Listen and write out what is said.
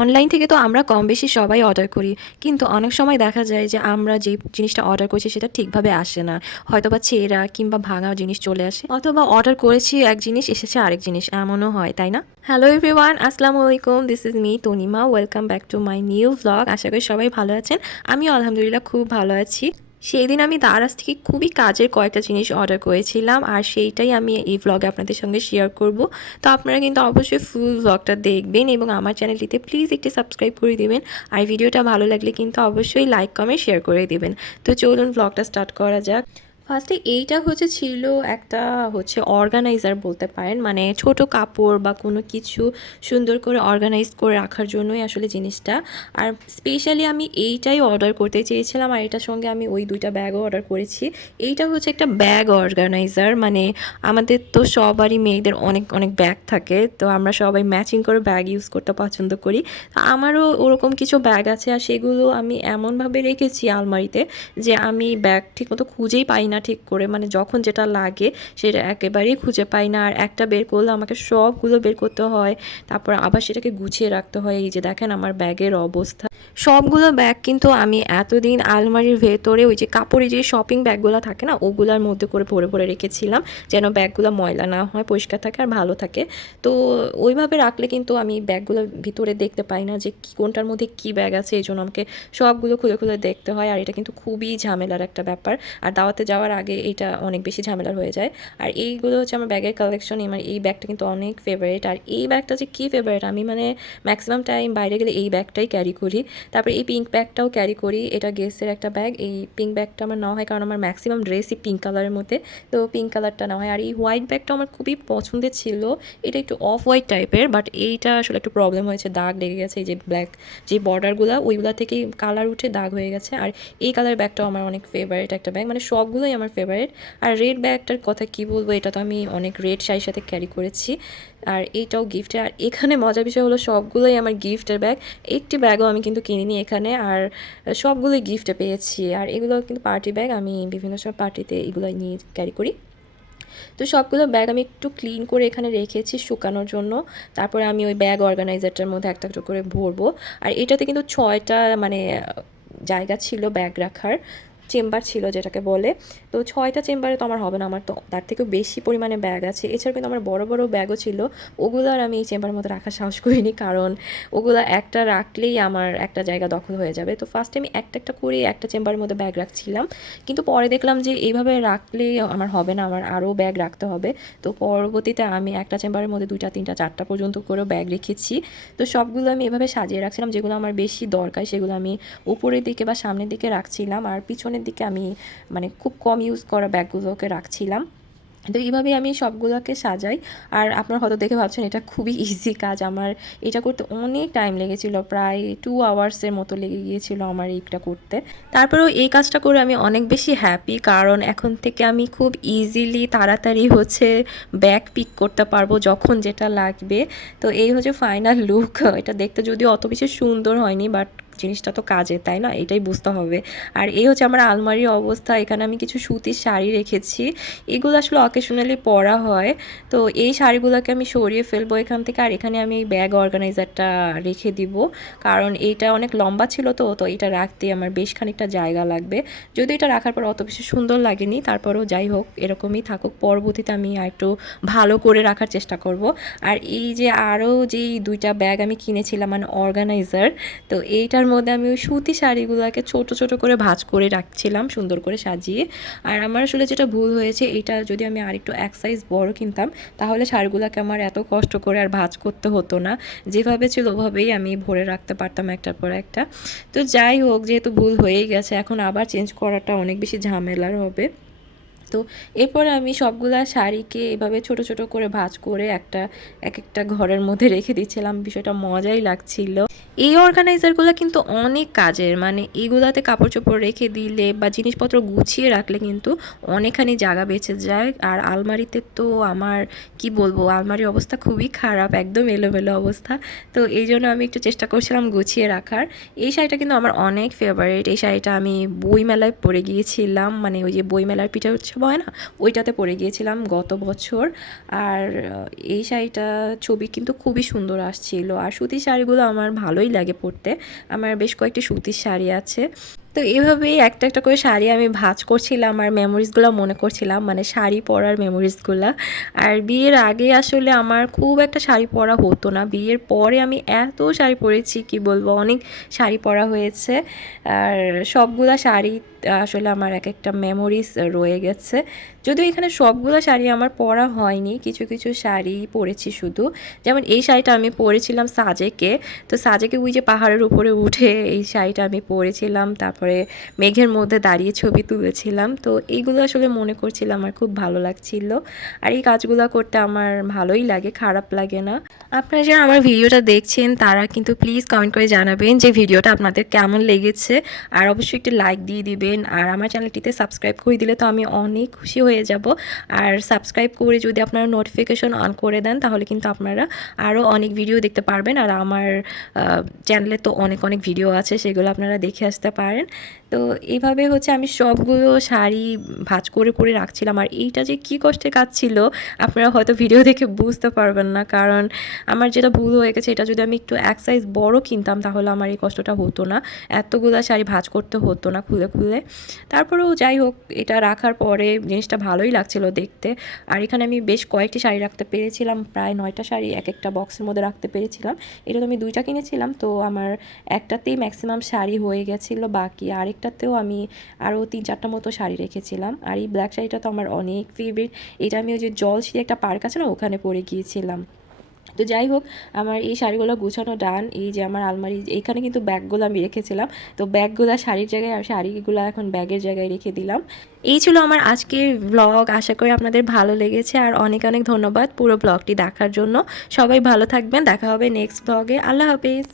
Online থেকে তো আমরা কম বেশি সবাই অর্ডার করি। কিন্তু অনেক সময় দেখা যায় যে আমরা যে জিনিসটা অর্ডার করছি সেটা ঠিকভাবে আসে না। হয়তোবা ছেঁড়া কিংবা ভাঙা জিনিস চলে আসে। অথবা অর্ডার করেছি এক জিনিস, এসেছে আরেক জিনিস। এমনও হয়, তাই না? হ্যালো এভরিওয়ান, আসসালামু আলাইকুম। This is me Tanima. Welcome back to my new vlog. আশা করি সবাই ভালো আছেন। আমিও আলহামদুলিল্লাহ খুব ভালো আছি। সেই দিন আমি দারাজ থেকে খুবই কাজের কয়েকটা জিনিস অর্ডার করেছিলাম, আর সেইটাই আমি এই ভ্লগে আপনাদের সঙ্গে শেয়ার করব। তো আপনারা কিন্তু অবশ্যই ফুল ভ্লগটা দেখবেন এবং আমার চ্যানেলটিতে প্লিজ একটি সাবস্ক্রাইব করে দিবেন। আর ভিডিওটা ভালো লাগলে কিন্তু অবশ্যই লাইক কমেন্ট শেয়ার করে দিবেন। তো চলুন ভ্লগটা স্টার্ট করা যাক। ফার্স্টে এইটা ছিল একটা অর্গানাইজার বলতে পারেন, মানে ছোট কাপড় বা কোনো কিছু সুন্দর করে অর্গানাইজ করে রাখার জন্যই আসলে জিনিসটা। আর স্পেশালি আমি এইটাই অর্ডার করতে চেয়েছিলাম, আর এটার সঙ্গে আমি ওই দুইটা ব্যাগও অর্ডার করেছি। এইটা একটা ব্যাগ অর্গানাইজার, মানে আমাদের তো সবারই মেয়েদের অনেক অনেক ব্যাগ থাকে, তো আমরা সবাই ম্যাচিং করে ব্যাগ ইউজ করতে পছন্দ করি। আমারও ওরকম কিছু ব্যাগ আছে, আর সেগুলো আমি এমনভাবে রেখেছি আলমারিতে যে আমি ব্যাগ ঠিকমতো খুঁজেই পাই না ঠিক করে, মানে যখন যেটা লাগে সেটা একেবারেই খুঁজে পাই না। আর একটা বের করলে আমাকে সবগুলো বের করতে হয়, তারপর আবার সেটাকে গুছিয়ে রাখতে হয়। এই যে দেখেন আমার ব্যাগের অবস্থা। সবগুলো ব্যাগ কিন্তু আমি এতদিন আলমারির ভেতরে ওই যে কাপড়ে যে শপিং ব্যাগগুলো থাকে না, ওগুলোর মধ্যে করে ভরে ভরে রেখেছিলাম, যেন ব্যাগগুলো ময়লা না হয়, পরিষ্কার থাকে আর ভালো থাকে। তো ওইভাবে রাখলে কিন্তু আমি ব্যাগগুলোর ভিতরে দেখতে পাই না যে কোনটার মধ্যে কি ব্যাগ আছে, এই জন্য আমাকে সবগুলো খুলে খুলে দেখতে হয়। আর এটা কিন্তু খুবই ঝামেলার একটা ব্যাপার, আর দাওয়াতে যাওয়ার আগে এটা অনেক বেশি ঝামেলার হয়ে যায়। আর এইগুলো আমার ব্যাগের কালেকশন। আমার এই ব্যাগটা কিন্তু অনেক ফেভারিট। আর এই ব্যাগটা যে কী ফেভারিট, আমি মানে ম্যাক্সিমাম টাইম বাইরে গেলে এই ব্যাগটাই ক্যারি করি। তারপরে এই পিঙ্ক ব্যাগটাও ক্যারি করি। এটা গেসের একটা ব্যাগ। এই পিঙ্ক ব্যাগটা আমার নেওয়া হয় কারণ আমার ম্যাক্সিমাম ড্রেসই পিঙ্ক কালারের মধ্যে, তো পিঙ্ক কালারটা নেওয়া হয়। আর এই হোয়াইট ব্যাগটা আমার খুবই পছন্দের ছিল। এটা একটু অফ হোয়াইট টাইপের, বাট এইটা আসলে একটু প্রবলেম হয়েছে, দাগ লেগে গেছে। এই যে ব্ল্যাক যে বর্ডারগুলো, ওইগুলো থেকেই কালার উঠে দাগ হয়ে গেছে। আর এই কালার ব্যাগটাও আমার অনেক ফেভারিট একটা ব্যাগ, মানে সবগুলোই আমার ফেভারিট। আর রেড ব্যাগটার কথা কি বলবো, এটা তো আমি অনেক রেড শাড়ির সাথে ক্যারি করেছি। আর এইটাও গিফটের। আর এখানে মজার বিষয় হলো সবগুলোই আমার গিফটের ব্যাগ। একটি ব্যাগও আমি কিন্তু কিনিনি এখানে, আর সবগুলোই গিফটে পেয়েছি। আর এগুলো কিন্তু পার্টি ব্যাগ, আমি বিভিন্ন সময় পার্টিতে এগুলো নিয়ে ক্যারি করি। তো সবগুলো ব্যাগ আমি একটু ক্লিন করে এখানে রেখেছি শুকানোর জন্য। তারপরে আমি ওই ব্যাগ অর্গানাইজারটার মধ্যে একটা একটা করে ভরবো। আর এটাতে কিন্তু 6টা মানে জায়গা ছিল ব্যাগ রাখার, চেম্বার ছিল যেটাকে বলে। তো 6টা চেম্বারে তো আমার হবে না, আমার তো তার থেকেও বেশি পরিমাণে ব্যাগ আছে। এছাড়া কিন্তু আমার বড় বড় ব্যাগও ছিল, ওগুলো আর আমি এই চেম্বারের মধ্যে রাখার সাহস করিনি, কারণ ওগুলো একটা রাখলেই আমার একটা জায়গা দখল হয়ে যাবে। তো ফার্স্টে আমি একটা একটা করে একটা চেম্বারের মধ্যে ব্যাগ রাখছিলাম, কিন্তু পরে দেখলাম যে এইভাবে রাখলে আমার হবে না, আমার আরও ব্যাগ রাখতে হবে। তো পরবর্তীতে আমি একটা চেম্বারের মধ্যে 2টা 3টা 4টা পর্যন্ত করেও ব্যাগ রেখেছি। তো সবগুলো আমি এভাবে সাজিয়ে রাখছিলাম, যেগুলো আমার বেশি দরকার সেগুলো আমি উপরের দিকে বা সামনের দিকে রাখছিলাম, আর পিছনের দিকে আমি মানে খুব কম ইউজ করা ব্যাগগুলোকে রাখছিলাম। তো এইভাবেই আমি সবগুলোকে সাজাই। আর আপনারা হয়তো দেখে ভাবছেন এটা খুবই ইজি কাজ। আমার এটা করতে অনেক টাইম লেগেছিল, প্রায় 2 আওয়ার্সের মতো লেগে গিয়েছিল আমার এইটা করতে। তারপরেও এই কাজটা করে আমি অনেক বেশি হ্যাপি, কারণ এখন থেকে আমি খুব ইজিলি তাড়াতাড়ি ব্যাগ পিক করতে পারবো যখন যেটা লাগবে। তো এই ফাইনাল লুক। এটা দেখতে যদিও অত বেশি সুন্দর হয়নি, বাট জিনিসটা তো কাজে, তাই না? এটাই বুঝতে হবে। আর এই আমার আলমারির অবস্থা। এখানে আমি কিছু সুতির শাড়ি রেখেছি, এগুলো আসলে অকেশনালি পরা হয়। তো এই শাড়িগুলোকে আমি সরিয়ে ফেলবো এখান থেকে, আর এখানে আমি এই ব্যাগ অর্গানাইজারটা রেখে দিব, কারণ এইটা অনেক লম্বা ছিল। তো তো এটা রাখতে আমার বেশ খানিকটা জায়গা লাগবে। যদি এটা রাখার পর অত বেশি সুন্দর লাগেনি, তারপরেও যাই হোক, এরকমই থাকুক। পরবর্তীতে আমি আর একটু ভালো করে রাখার চেষ্টা করব। আর এই যে আরও যেই 2টা ব্যাগ আমি কিনেছিলাম, মানে অর্গানাইজার, তো এইটার মধ্যে আমি ওই সুতি শাড়িগুলোকে ছোট ছোট করে ভাঁজ করে রাখছিলাম, সুন্দর করে সাজিয়ে। আর আমার আসলে যেটা ভুল হয়েছে, এটা যদি আমি আরেকটু এক সাইজ বড় কিনতাম, তাহলে শাড়িগুলোকে আমার এত কষ্ট করে আর ভাঁজ করতে হতো না। যেভাবে ছিল ওভাবেই আমি ভরে রাখতে পারতাম একটার পর একটা। তো যাই হোক, যেহেতু ভুল হয়েই গেছে, এখন আবার চেঞ্জ করাটা অনেক বেশি ঝামেলার হবে। তো এরপরে আমি সবগুলা শাড়িকে এভাবে ছোট ছোট করে ভাঁজ করে এক একটা ঘরের মধ্যে রেখে দিচ্ছিলাম। বিষয়টা মজাই লাগছিল। এই অর্গানাইজারগুলো কিন্তু অনেক কাজের, মানে এগুলাতে কাপড় চোপড় রেখে দিলে বা জিনিসপত্র গুছিয়ে রাখলে কিন্তু অনেকখানি জায়গা বেঁচে যায়। আর আলমারিতে তো আমার কি বলবো, আলমারির অবস্থা খুবই খারাপ, একদম এলোমেলো অবস্থা। তো এই জন্য আমি একটু চেষ্টা করছিলাম গুছিয়ে রাখার। এই শাড়িটা কিন্তু আমার অনেক ফেভারিট। এই শাড়িটা আমি বইমেলায় পরে গিয়েছিলাম, মানে ওই যে বইমেলার পিঠা উৎসব হয় না, ওইটাতে পরে গিয়েছিলাম গত বছর। আর এই শাড়িটা ছবি কিন্তু খুবই সুন্দর আসছিল। আর সুতির শাড়িগুলো আমার ভালোই ভালোই লাগে পরতে। আমার বেশ কয়েকটি সুতির শাড়ি আছে। তো এভাবেই একটা, একটা করে শাড়ি আমি ভাঁজ করছিলাম আর মেমোরিজগুলো মনে করছিলাম, মানে শাড়ি পরার মেমোরিজগুলা। আর বিয়ের আগে আসলে আমার খুব একটা শাড়ি পরা হতো না। বিয়ের পরে আমি এত শাড়ি পরেছি কি বলবো, অনেক শাড়ি পরা হয়েছে। আর সবগুলা শাড়ি আসলে আমার এক একটা মেমোরিজ রয়ে গেছে। যদিও এখানে সবগুলো শাড়ি আমার পরা হয়নি, কিছু, কিছু শাড়ি পরেছি শুধু। যেমন এই শাড়িটা আমি পরেছিলাম সাজেকে। তো সাজেকে ওই যে পাহাড়ের উপরে উঠে এই শাড়িটা আমি পরেছিলাম। তারপরে মেঘের মধ্যে দাঁড়িয়ে ছবি তুলেছিলাম। তো এইগুলো আসলে মনে করছিলাম, আমার খুব ভালো লাগছিল। আর এই কাজগুলো করতে আমার ভালোই লাগে, খারাপ লাগে না। আপনারা যারা আমার ভিডিওটা দেখছেন তারা কিন্তু প্লিজ কমেন্ট করে জানাবেন যে ভিডিওটা আপনাদের কেমন লেগেছে। আর অবশ্যই একটি লাইক দিয়ে দিবেন। আর আমার চ্যানেলটিতে সাবস্ক্রাইব করে দিলে তো আমি অনেক খুশি হয়ে যাব। আর সাবস্ক্রাইব করে যদি আপনারা নোটিফিকেশন অন করে দেন তাহলে কিন্তু আপনারা আরও অনেক ভিডিও দেখতে পারবেন। আর আমার চ্যানেলে তো অনেক অনেক ভিডিও আছে, সেগুলো আপনারা দেখে আসতে পারেন। তো এইভাবে হচ্ছে আমি সবগুলো শাড়ি ভাঁজ করে করে রাখছিলাম। আর এইটা যে কী কষ্টের কাজ ছিল আপনারা হয়তো ভিডিও দেখে বুঝতে পারবেন না, কারণ আমার যেটা ভুল হয়ে গেছে, এটা যদি আমি একটু এক সাইজ বড় কিনতাম তাহলে আমার এই কষ্টটা হতো না, এতগুলো শাড়ি ভাঁজ করতে হতো না খুলে খুলে। তারপরেও যাই হোক, এটা রাখার পরে জিনিসটা ভালোই লাগছিল দেখতে। আর এখানে আমি বেশ কয়েকটি শাড়ি রাখতে পেরেছিলাম, প্রায় 9টা শাড়ি এক একটা বক্সের মধ্যে রাখতে পেরেছিলাম। এটা তো আমি 2টা কিনেছিলাম, তো আমার একটাতেই ম্যাক্সিমাম শাড়ি হয়ে গেছিলো, বাকি আরেকটাতেও আমি আরও 3-4টা মতো শাড়ি রেখেছিলাম। আর এই ব্ল্যাক শাড়িটা তো আমার অনেক ফেভারিট। এটা আমি ওই যে জলসিঁড়ি একটা পার্ক আছে না, ওখানে পরে গিয়েছিলাম। তো যাই হোক, আমার এই শাড়িগুলো গুছানো ডান। এই যে আমার আলমারি, এইখানে কিন্তু ব্যাগগুলো আমি রেখেছিলাম, তো ব্যাগগুলো শাড়ির জায়গায় আর শাড়িগুলো এখন ব্যাগের জায়গায় রেখে দিলাম। এই ছিল আমার আজকের ব্লগ। আশা করি আপনাদের ভালো লেগেছে, আর অনেক অনেক ধন্যবাদ পুরো ব্লগটি দেখার জন্য। সবাই ভালো থাকবেন, দেখা হবে নেক্সট ব্লগে। আল্লাহ হাফেজ।